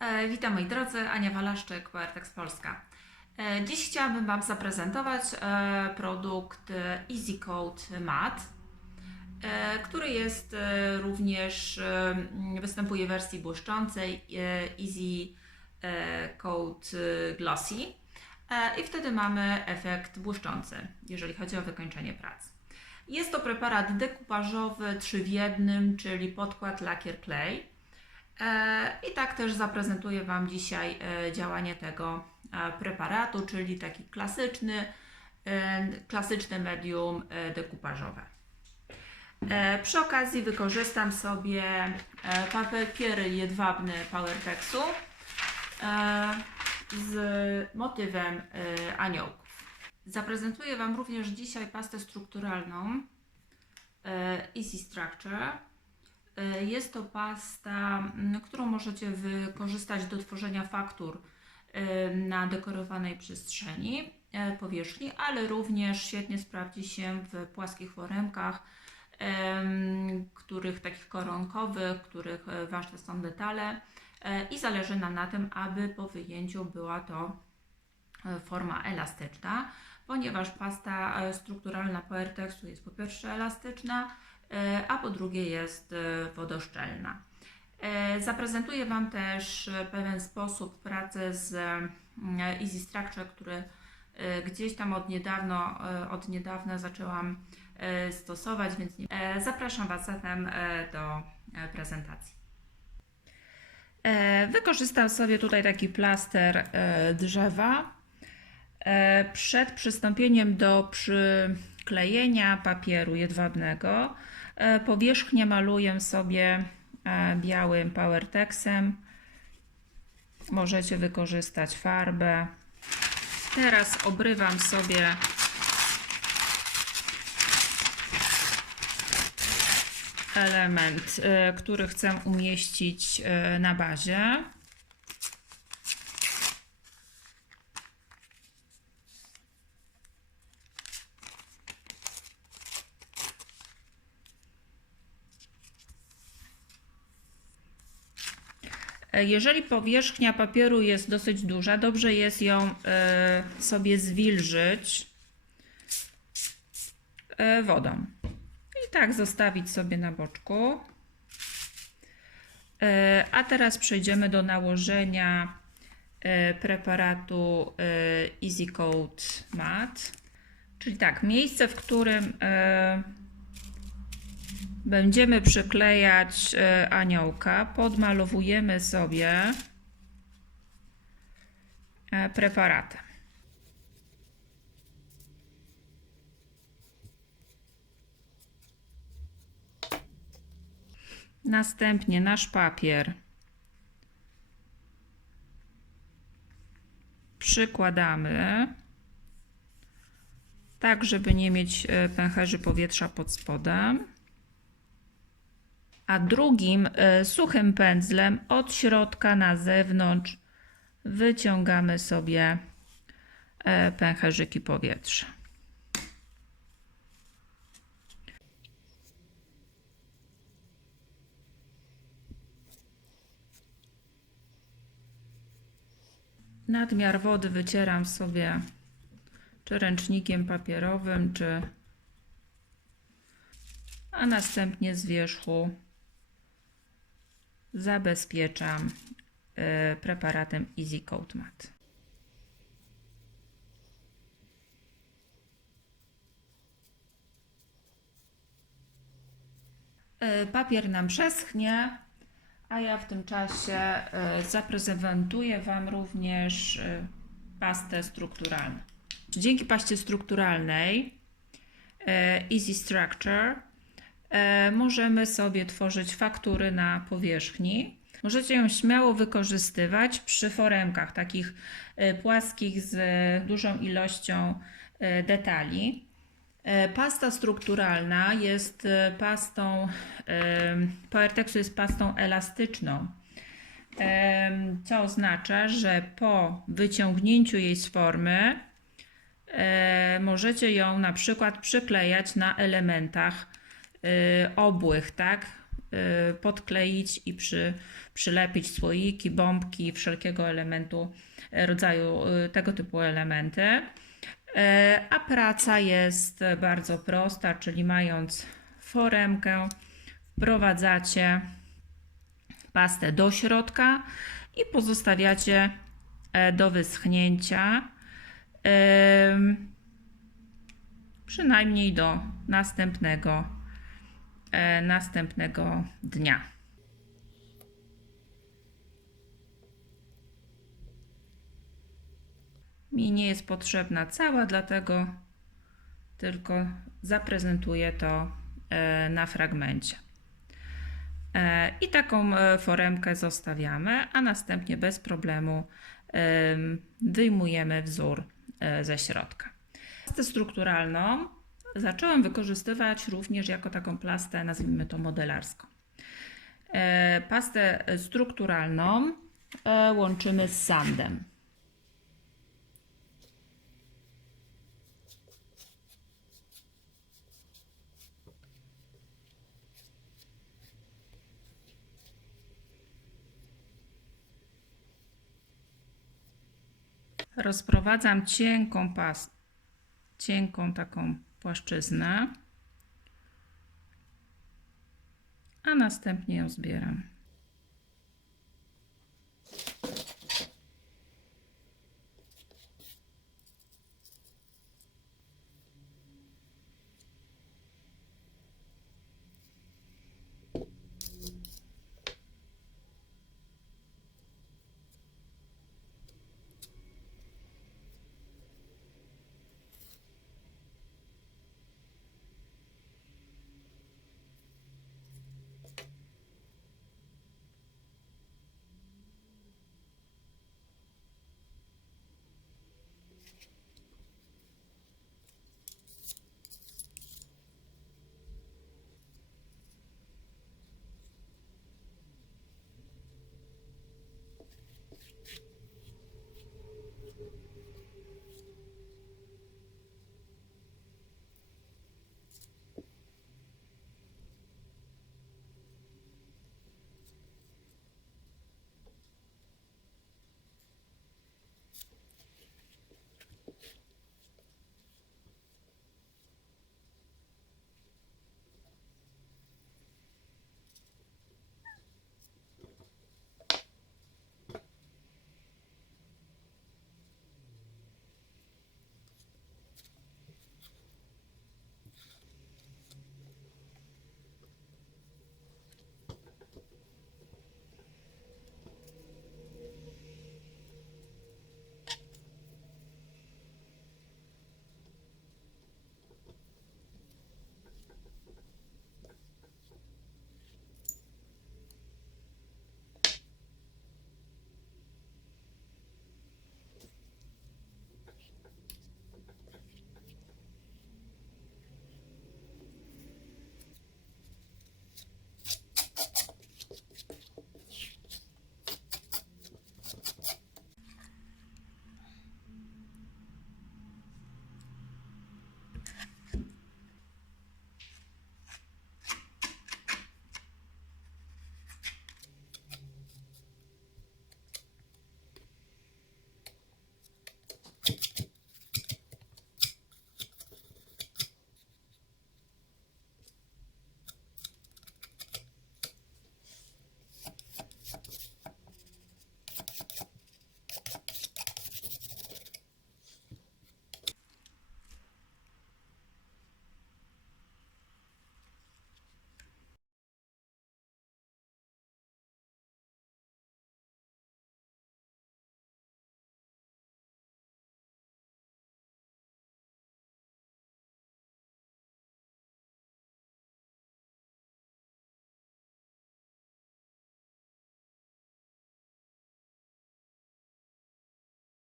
E, Witam moi drodzy, Ania Walaszczyk, PowerTex Polska. E, Dziś chciałabym Wam zaprezentować e, produkt e, EasyCode Matte, który jest również, występuje w wersji błyszczącej e, Easy e, Code e, Glossy i wtedy mamy efekt błyszczący, jeżeli chodzi o wykończenie pracy. Jest to preparat dekupażowy 3 w 1, czyli podkład lakier klej. E, I tak też zaprezentuję Wam dzisiaj e, działanie tego e, preparatu, czyli taki klasyczny, klasyczne medium dekupażowe. Przy okazji wykorzystam sobie papiery jedwabne PowerTexu z motywem aniołków. Zaprezentuję Wam również dzisiaj pastę strukturalną Easy Structure. E, Jest to pasta, którą możecie wykorzystać do tworzenia faktur e, na dekorowanej przestrzeni, e, powierzchni, ale również świetnie sprawdzi się w płaskich foremkach, em, których takich koronkowych, których ważne są detale i zależy nam na tym, aby po wyjęciu była to forma elastyczna, ponieważ pasta strukturalna PowerTexu jest po pierwsze elastyczna, a po drugie jest e, wodoszczelna. E, Zaprezentuję Wam też e, pewien sposób pracy z Easy Structure, który gdzieś tam od niedawno, od niedawna zaczęłam stosować, więc nie... Zapraszam Was zatem do prezentacji. Wykorzystam sobie tutaj taki plaster drzewa. Przed przystąpieniem do przyklejenia papieru jedwabnego powierzchnię maluję sobie e, białym PowerTexem. Możecie wykorzystać farbę. Teraz obrywam sobie element, e, który chcę umieścić e, na bazie. Jeżeli powierzchnia papieru jest dosyć duża, dobrze jest ją e, sobie zwilżyć e, wodą. I tak zostawić sobie na boczku. E, A teraz przejdziemy do nałożenia e, preparatu e, Easy Coat Matte. Czyli tak, miejsce, w którym e, będziemy przyklejać e, aniołka, podmalowujemy sobie e, preparatem. Następnie nasz papier przykładamy tak, żeby nie mieć e, pęcherzy powietrza pod spodem. A drugim e, suchym pędzlem od środka na zewnątrz wyciągamy sobie e, pęcherzyki powietrza. Nadmiar wody wycieram sobie czy ręcznikiem papierowym, czy a następnie z wierzchu zabezpieczam e, preparatem Easy Coat Matte. E, Papier nam przeschnie, a ja w tym czasie e, zaprezentuję Wam również pastę strukturalną. Dzięki paście strukturalnej Easy Structure możemy sobie tworzyć faktury na powierzchni. Możecie ją śmiało wykorzystywać przy foremkach takich e, płaskich z e, dużą ilością e, detali. E, Pasta strukturalna jest e, pastą, e, PowerTexu jest pastą elastyczną, co oznacza, że po wyciągnięciu jej z formy e, możecie ją na przykład przyklejać na elementach e, obłych, tak? y, podkleić i przy, przylepić słoiki, bombki, wszelkiego elementu, y, rodzaju y, tego typu elementy. E, A praca jest bardzo prosta, czyli mając foremkę, wprowadzacie pastę do środka i pozostawiacie e, do wyschnięcia. Przynajmniej do następnego, e, następnego dnia. Mi nie jest potrzebna cała, dlatego tylko zaprezentuję to e, na fragmencie. E, I taką e, foremkę zostawiamy, a następnie bez problemu em, wyjmujemy wzór e, ze środka. Plastę strukturalną zaczęłam wykorzystywać również jako taką plastę, nazwijmy to modelarską. E, Pastę strukturalną e, łączymy z sandem. Rozprowadzam cienką pas, cienką taką płaszczyznę, a następnie ją zbieram.